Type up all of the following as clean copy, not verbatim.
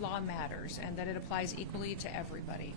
law matters and that it applies equally to everybody.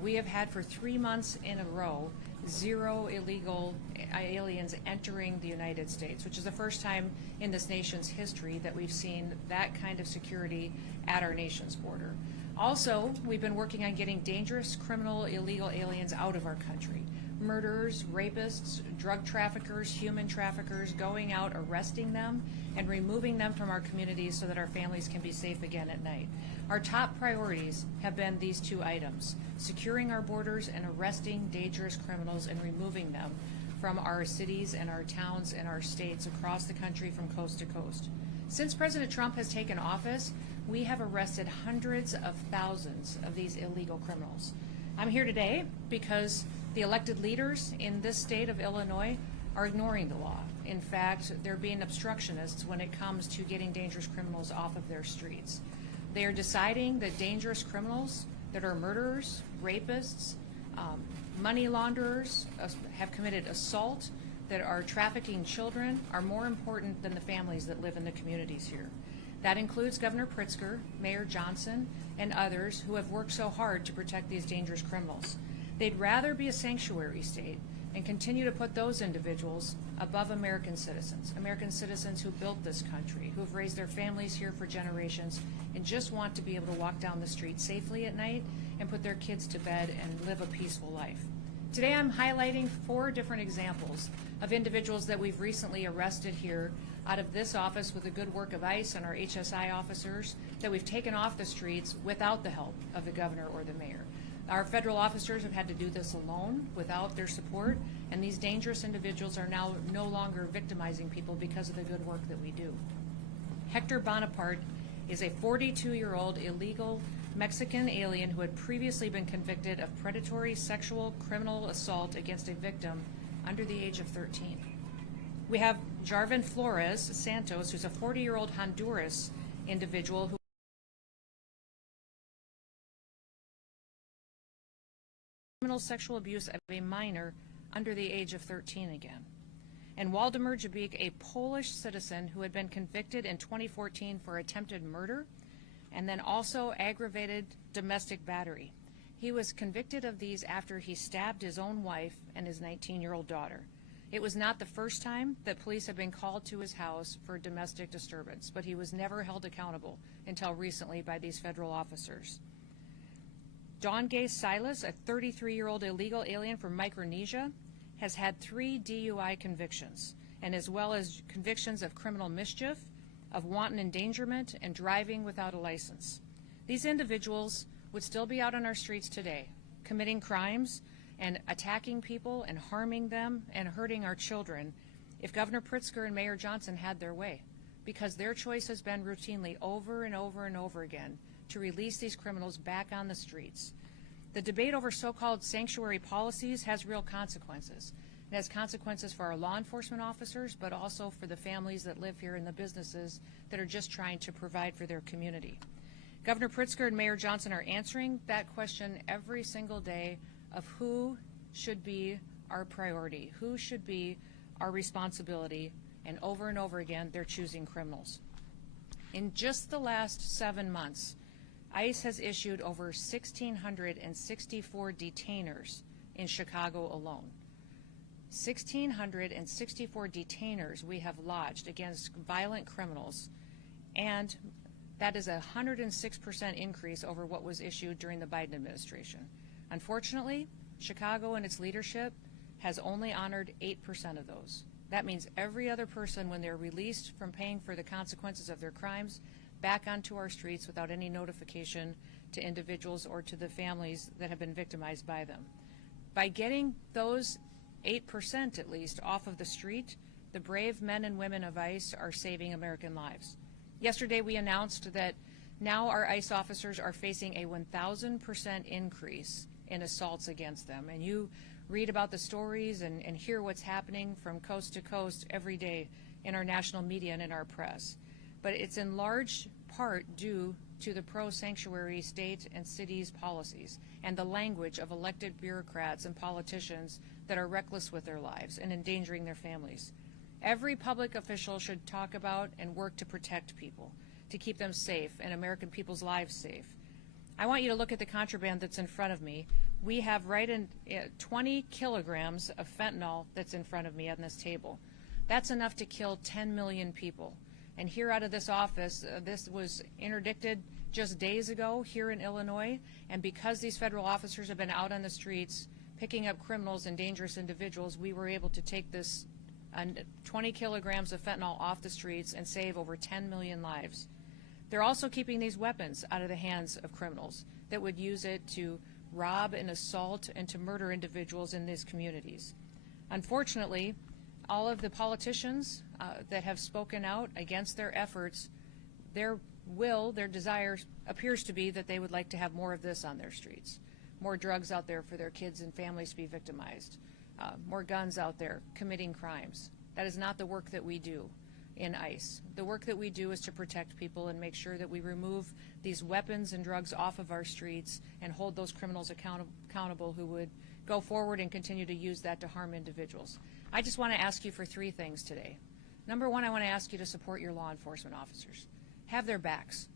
We have had for 3 months in a row 0 illegal aliens entering the United States, which is the first time in this nation's history that we've seen that kind of security at our nation's border. Also, we've been working on getting dangerous, criminal, illegal aliens out of our country. Murderers, rapists, drug traffickers, human traffickers, going out, arresting them, and removing them from our communities so that our families can be safe again at night. Our top priorities have been these 2 items: securing our borders and arresting dangerous criminals and removing them from our cities and our towns and our states across the country from coast to coast. Since President Trump has taken office, we have arrested hundreds of thousands of these illegal criminals. I'm here today because the elected leaders in this state of Illinois are ignoring the law. In fact, they're being obstructionists when it comes to getting dangerous criminals off of their streets. They are deciding that dangerous criminals that are murderers, rapists, money launderers, have committed assault, that are trafficking children, are more important than the families that live in the communities here. That includes Governor Pritzker, Mayor Johnson, and others who have worked so hard to protect these dangerous criminals. They'd rather be a sanctuary state and continue to put those individuals above American citizens who built this country, who've raised their families here for generations and just want to be able to walk down the street safely at night and put their kids to bed and live a peaceful life. Today I'm highlighting 4 different examples of individuals that we've recently arrested here out of this office with the good work of ICE and our HSI officers that we've taken off the streets without the help of the governor or the mayor. Our federal officers have had to do this alone without their support, and these dangerous individuals are now no longer victimizing people because of the good work that we do. Hector Bonaparte is a 42-year-old illegal Mexican alien who had previously been convicted of predatory sexual criminal assault against a victim under the age of 13. We have Jarvin Flores Santos, who's a 40-year-old Honduras individual who criminal sexual abuse of a minor under the age of 13 again. And Waldemar Jabik, a Polish citizen who had been convicted in 2014 for attempted murder and then also aggravated domestic battery. He was convicted of these after he stabbed his own wife and his 19-year-old daughter. It was not the first time that police had been called to his house for domestic disturbance, but he was never held accountable until recently by these federal officers. Don Gay Silas, a 33-year-old illegal alien from Micronesia, has had 3 DUI convictions, and as well as convictions of criminal mischief, of wanton endangerment, and driving without a license. These individuals would still be out on our streets today, committing crimes and attacking people and harming them and hurting our children if Governor Pritzker and Mayor Johnson had their way, because their choice has been routinely over and over and over again to release these criminals back on the streets. The debate over so-called sanctuary policies has real consequences. It has consequences for our law enforcement officers, but also for the families that live here and the businesses that are just trying to provide for their community. Governor Pritzker and Mayor Johnson are answering that question every single day of who should be our priority, who should be our responsibility, and over again, they're choosing criminals. In just the last 7 months, ICE has issued over 1,664 detainers in Chicago alone. 1,664 detainers we have lodged against violent criminals, and that is a 106% increase over what was issued during the Biden administration. Unfortunately, Chicago and its leadership has only honored 8% of those. That means every other person, when they're released from paying for the consequences of their crimes, back onto our streets without any notification to individuals or to the families that have been victimized by them. By getting those 8% at least off of the street, the brave men and women of ICE are saving American lives. Yesterday we announced that now our ICE officers are facing a 1,000% increase in assaults against them. And you read about the stories and hear what's happening from coast to coast every day in our national media and in our press. But it's in large part due to the pro-sanctuary state and cities policies and the language of elected bureaucrats and politicians that are reckless with their lives and endangering their families. Every public official should talk about and work to protect people, to keep them safe and American people's lives safe. I want you to look at the contraband that's in front of me. We have 20 kilograms of fentanyl that's in front of me on this table. That's enough to kill 10 million people. And here out of this office, this was interdicted just days ago here in Illinois, and because these federal officers have been out on the streets picking up criminals and dangerous individuals, we were able to take this 20 kilograms of fentanyl off the streets and save over 10 million lives. They're also keeping these weapons out of the hands of criminals that would use it to rob and assault and to murder individuals in these communities. Unfortunately, all of the politicians that have spoken out against their efforts, their desire appears to be that they would like to have more of this on their streets, more drugs out there for their kids and families to be victimized, more guns out there committing crimes. That is not the work that we do in ICE. The work that we do is to protect people and make sure that we remove these weapons and drugs off of our streets and hold those criminals accountable who would go forward and continue to use that to harm individuals. I just want to ask you for three things today. Number one, I want to ask you to support your law enforcement officers. Have their backs.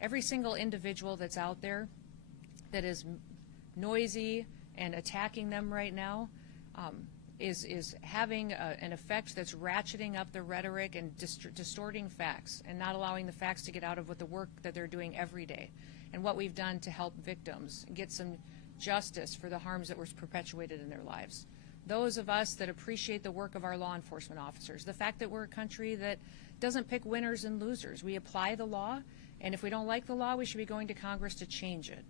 Every single individual that's out there that is noisy and attacking them right now is having an effect that's ratcheting up the rhetoric and distorting facts and not allowing the facts to get out of what the work that they're doing every day and what we've done to help victims get some justice for the harms that were perpetuated in their lives. Those of us that appreciate the work of our law enforcement officers, the fact that we're a country that doesn't pick winners and losers. We apply the law, and if we don't like the law, we should be going to Congress to change it.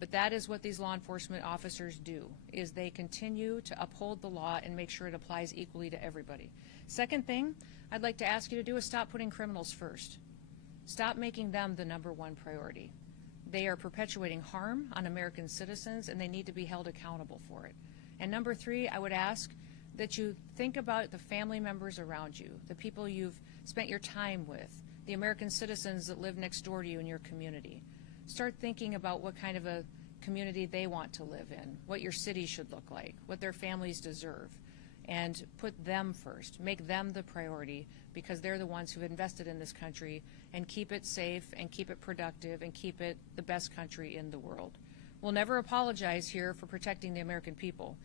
But that is what these law enforcement officers do, is they continue to uphold the law and make sure it applies equally to everybody. Second thing I'd like to ask you to do is stop putting criminals first. Stop making them the number one priority. They are perpetuating harm on American citizens, and they need to be held accountable for it. And number three, I would ask that you think about the family members around you, the people you've spent your time with, the American citizens that live next door to you in your community. Start thinking about what kind of a community they want to live in, what your city should look like, what their families deserve, and put them first. Make them the priority because they're the ones who've invested in this country, and keep it safe and keep it productive and keep it the best country in the world. We'll never apologize here for protecting the American people,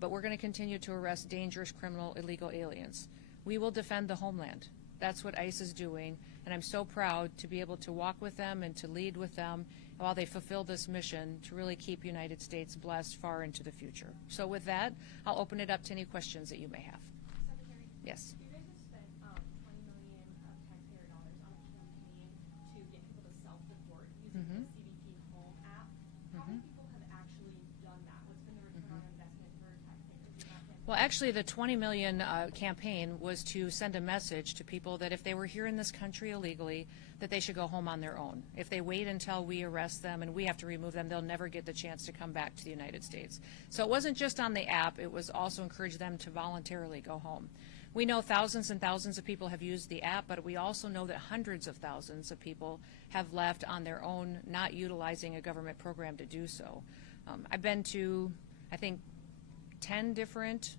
but we're going to continue to arrest dangerous, criminal, illegal aliens. We will defend the homeland. That's what ICE is doing, and I'm so proud to be able to walk with them and to lead with them while they fulfill this mission to really keep United States blessed far into the future. So with that, I'll open it up to any questions that you may have. Secretary? Yes. You guys have spent $20 million of taxpayer dollars on a campaign to get people to self-report using the CBP Home app. How many people have actually done that? What's been the return on investment for taxpayers in that campaign? Well, actually, the 20 million campaign was to send a message to people that if they were here in this country illegally, that they should go home on their own. If they wait until we arrest them and we have to remove them, they'll never get the chance to come back to the United States. So it wasn't just on the app, it was also encourage them to voluntarily go home. We know thousands and thousands of people have used the app, but we also know that hundreds of thousands of people have left on their own, not utilizing a government program to do so. I've been to, I think, 10 different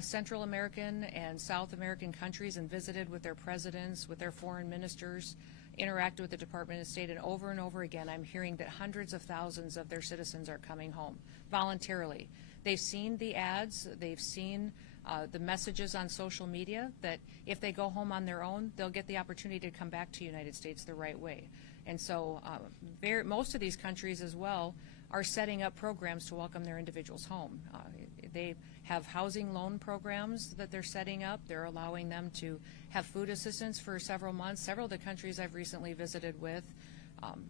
Central American and South American countries and visited with their presidents, with their foreign ministers, interacted with the Department of State, and over again I'm hearing that hundreds of thousands of their citizens are coming home voluntarily. They've seen the ads, they've seen the messages on social media that if they go home on their own, they'll get the opportunity to come back to the United States the right way. And so most of these countries as well are setting up programs to welcome their individuals home. They have housing loan programs that they're setting up. They're allowing them to have food assistance for several months. Several of the countries I've recently visited with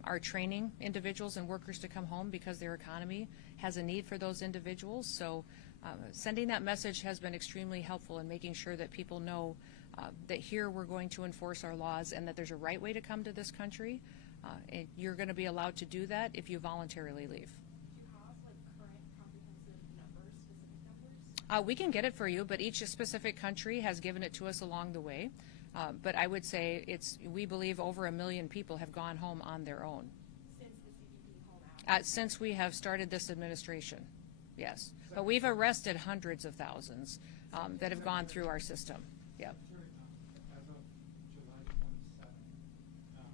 are training individuals and workers to come home because their economy has a need for those individuals. So sending that message has been extremely helpful in making sure that people know that here we're going to enforce our laws and that there's a right way to come to this country. And you're going to be allowed to do that if you voluntarily leave. Do you have current comprehensive numbers, specific numbers? We can get it for you, but each specific country has given it to us along the way. But I would say we believe over 1 million people have gone home on their own. Since the CBP Home app? Since we have started this administration, yes. But we've arrested hundreds of thousands that have gone through our system. Yep. As of July 27th,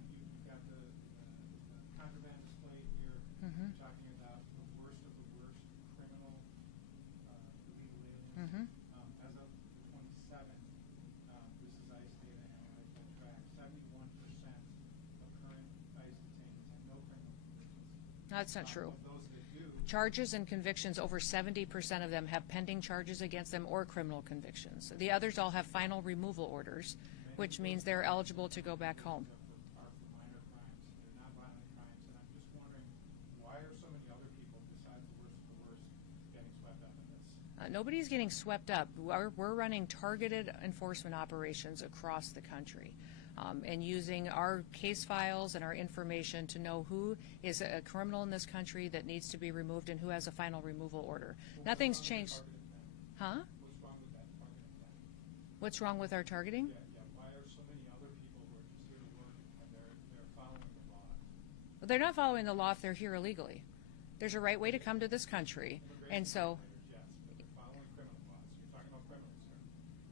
Mhm. You're talking about the worst of the worst criminal illegal aliens. Mhm. As of the 27th, this is ICE data analyzed by track, 71% of current ICE detainees have no criminal convictions. No, that's not true. Of those that do, Charges and convictions, over 70% of them have pending charges against them or criminal convictions. The others all have final removal orders, which means they're eligible to go back home. are for minor crimes. They're not violent crimes. And I'm just wondering, why are so many other people, besides the worst of the worst, getting swept up in this? Nobody's getting swept up. We're running targeted enforcement operations across the country, and using our case files and our information to know who is a criminal in this country that needs to be removed and who has a final removal order. Nothing's changed. Huh? What's wrong with that targeted plan? What's wrong with our targeting? Yeah. Why are so many other people who are just here to work and they're following the law? They're not following the law if they're here illegally. There's a right way to come to this country, and so. Yes, but they're following criminal laws. You're talking about criminals here.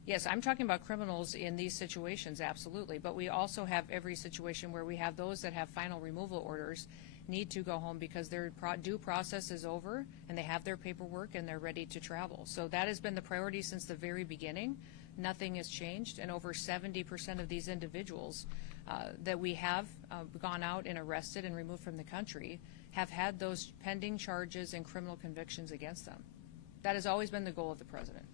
Yes, I'm talking about criminals in these situations, absolutely. But we also have every situation where we have those that have final removal orders need to go home because their due process is over and they have their paperwork and they're ready to travel. So that has been the priority since the very beginning. Nothing has changed, and over 70% of these individuals that we have gone out and arrested and removed from the country have had those pending charges and criminal convictions against them. That has always been the goal of the president.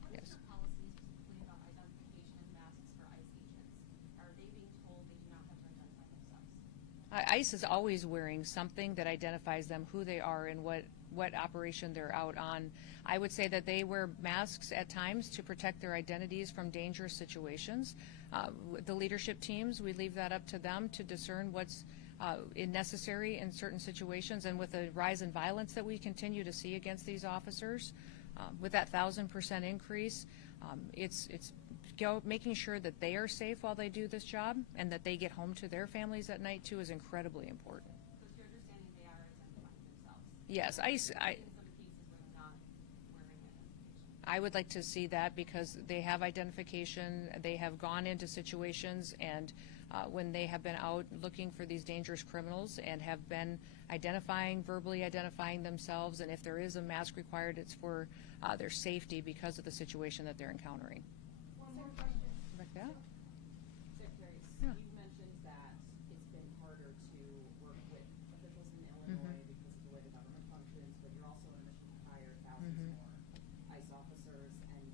What Yes. is your policy specifically about identification of masks for ICE agents? Are they being told they do not have to identify themselves? ICE is always wearing something that identifies them, who they are, and what operation they're out on. I would say that they wear masks at times to protect their identities from dangerous situations. The leadership teams, we leave that up to them to discern what's necessary in certain situations. And with the rise in violence that we continue to see against these officers, with that 1,000% increase, it's making sure that they are safe while they do this job and that they get home to their families at night too is incredibly important. So it's your understanding they are identifying themselves? Yes, In some cases where they're not wearing identification? I would like to see that because they have identification. They have gone into situations and when they have been out looking for these dangerous criminals and have been verbally identifying themselves, and if there is a mask required, it's for their safety because of the situation that they're encountering. One more question. Rebecca? Secretary, Yeah. you mentioned that it's been harder to work with officials in Illinois because of the way the government functions, but you're also on a mission to hire thousands more ICE officers and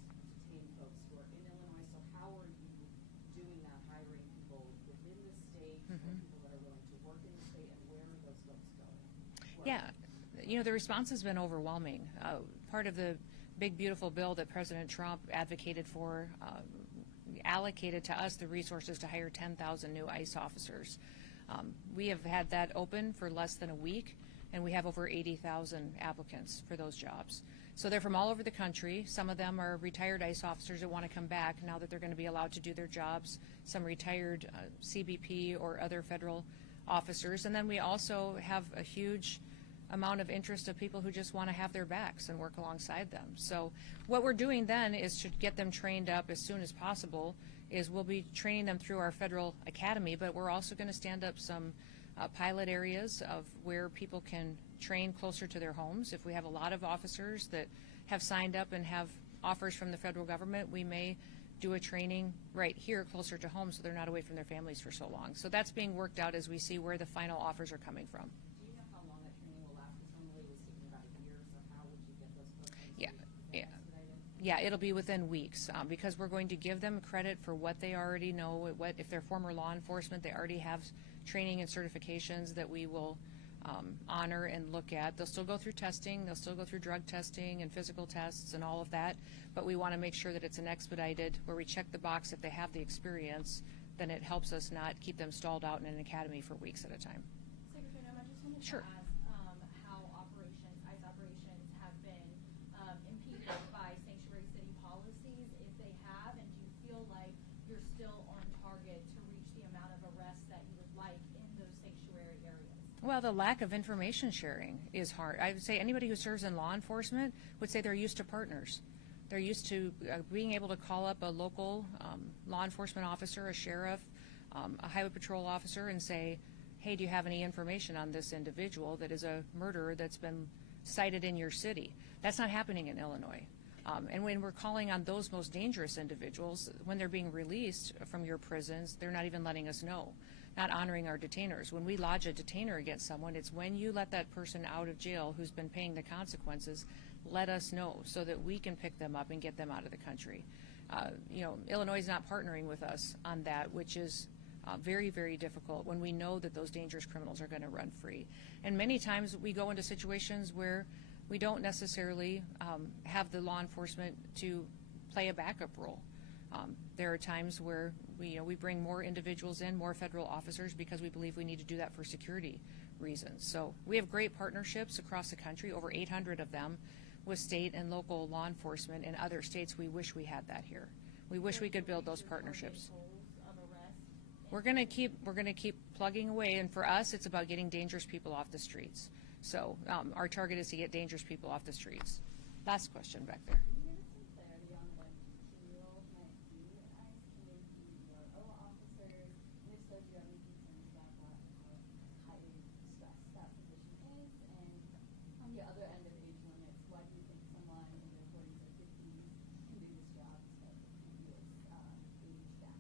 detain folks who are in Illinois. So how are you doing that, hiring people within the state, or people that are willing to work in the state, and where are those folks going? Yeah, the response has been overwhelming. Part of the big, beautiful bill that President Trump advocated for allocated to us the resources to hire 10,000 new ICE officers. We have had that open for less than a week, and we have over 80,000 applicants for those jobs. So they're from all over the country. Some of them are retired ICE officers that want to come back now that they're going to be allowed to do their jobs, some retired CBP or other federal officers. And then we also have a huge amount of interest of people who just want to have their backs and work alongside them. So what we're doing then is to get them trained up as soon as possible is we'll be training them through our federal academy, but we're also going to stand up some pilot areas of where people can train closer to their homes. If we have a lot of officers that have signed up and have offers from the federal government, we may do a training right here closer to home so they're not away from their families for so long. So that's being worked out as we see where the final offers are coming from. Do you know how long that training will last? Because normally it was taking about a year, so how would you get those folks? Yeah. Expedited? Yeah, it'll be within weeks because we're going to give them credit for what they already know. If they're former law enforcement, they already have training and certifications that we will honor and look at. They'll still go through testing. They'll still go through drug testing and physical tests and all of that. But we want to make sure that it's an expedited where we check the box if they have the experience. Then it helps us not keep them stalled out in an academy for weeks at a time. Secretary Noem, I just wanted Sure. to ask how ICE operations have been impeded by sanctuary city policies, if they have, and do you feel like you're still on target to reach the amount of arrests that you would like in those sanctuary areas? Well, the lack of information sharing is hard. I would say anybody who serves in law enforcement would say they're used to partners. They're used to being able to call up a local law enforcement officer, a sheriff, a highway patrol officer, and say, hey, do you have any information on this individual that is a murderer that's been cited in your city? That's not happening in Illinois. And when we're calling on those most dangerous individuals, when they're being released from your prisons, they're not even letting us know, not honoring our detainers. When we lodge a detainer against someone, it's when you let that person out of jail who's been paying the consequences, let us know so that we can pick them up and get them out of the country. Illinois is not partnering with us on that, which is very, very difficult when we know that those dangerous criminals are going to run free. And many times we go into situations where we don't necessarily have the law enforcement to play a backup role. There are times where we bring more individuals in, more federal officers, because we believe we need to do that for security reasons. So we have great partnerships across the country, over 800 of them, with state and local law enforcement in other states. We wish we had that here. We wish we could build those partnerships. We're going to keep plugging away, and for us, it's about getting dangerous people off the streets. So our target is to get dangerous people off the streets. Last question back there. Can you give us some clarity on when 18-year-olds might be at ICE? Can they be URO officers? And if so, do you have any concerns about that, how highly stressed that position is? And on the other end of age limits, why do you think someone in their 40s or 50s can do this job despite the previous age gap?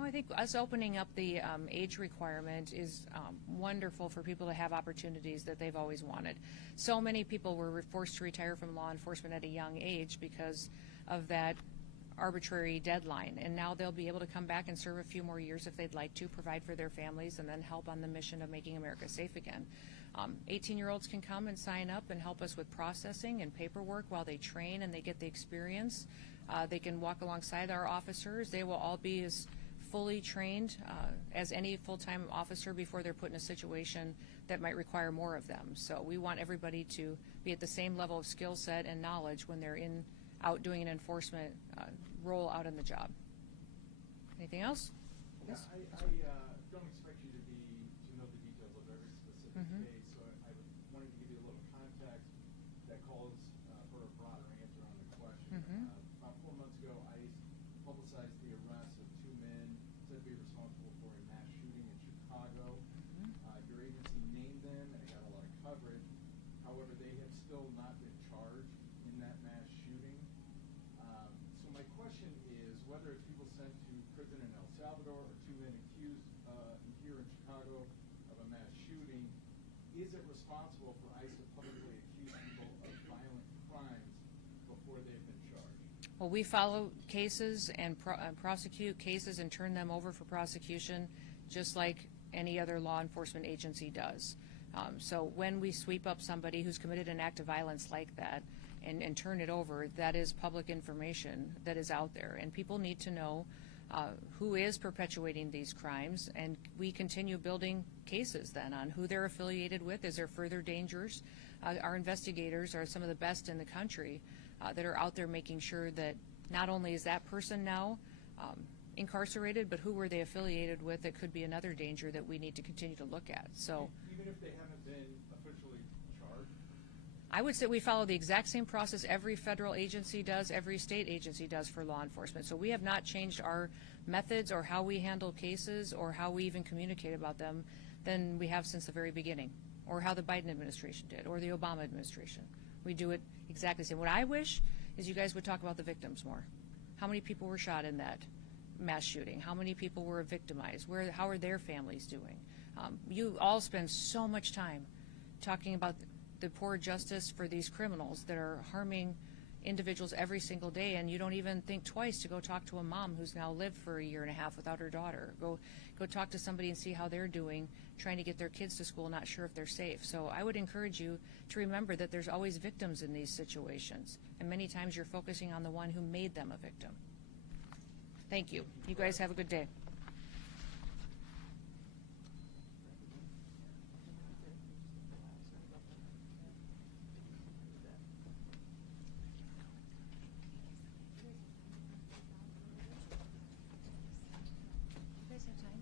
Oh, I think us opening up the age requirement is wonderful for people to have opportunities that they've always wanted. So many people were forced to retire from law enforcement at a young age because of that arbitrary deadline, and now they'll be able to come back and serve a few more years if they'd like to, provide for their families, and then help on the mission of making America safe again. 18-year-olds can come and sign up and help us with processing and paperwork while they train and they get the experience. They can walk alongside our officers. They will all be as fully trained as any full-time officer before they're put in a situation that might require more of them. So we want everybody to be at the same level of skill set and knowledge when they're out doing an enforcement role out on the job. Anything else? Yeah, Yes? I don't expect you to know the details of every specific Mhm. case, so I wanted to give you a little context that calls for a broader answer on the question. Mhm. About 4 months ago, ICE publicized the arrest of 2 men said to be responsible for a mass shooting in Chicago. Your agency named them, and it got a lot of coverage. However, they have still not been charged in that mass shooting. So my question is whether it's people sent to prison in El Salvador or 2 men accused here in Chicago of a mass shooting, is it responsible for ICE to publicly accuse people of violent crimes before they've been charged? Well, we follow cases and prosecute cases and turn them over for prosecution just like any other law enforcement agency does. So when we sweep up somebody who's committed an act of violence like that and turn it over, that is public information that is out there. And people need to know who is perpetuating these crimes, and we continue building cases then on who they're affiliated with. Is there further dangers? Our investigators are some of the best in the country that are out there making sure that not only is that person now incarcerated, but who were they affiliated with that could be another danger that we need to continue to look at. So Even if they haven't been officially charged? I would say we follow the exact same process every federal agency does, every state agency does for law enforcement. So we have not changed our methods or how we handle cases or how we even communicate about them than we have since the very beginning, or how the Biden administration did, or the Obama administration. We do it exactly the same. What I wish is you guys would talk about the victims more. How many people were shot in that mass shooting? How many people were victimized? How are their families doing? You all spend so much time talking about the poor justice for these criminals that are harming individuals every single day, and you don't even think twice to go talk to a mom who's now lived for a year and a half without her daughter. Go talk to somebody and see how they're doing, trying to get their kids to school, not sure if they're safe. So I would encourage you to remember that there's always victims in these situations, and many times you're focusing on the one who made them a victim. Thank you. You guys have a good day. You guys have time?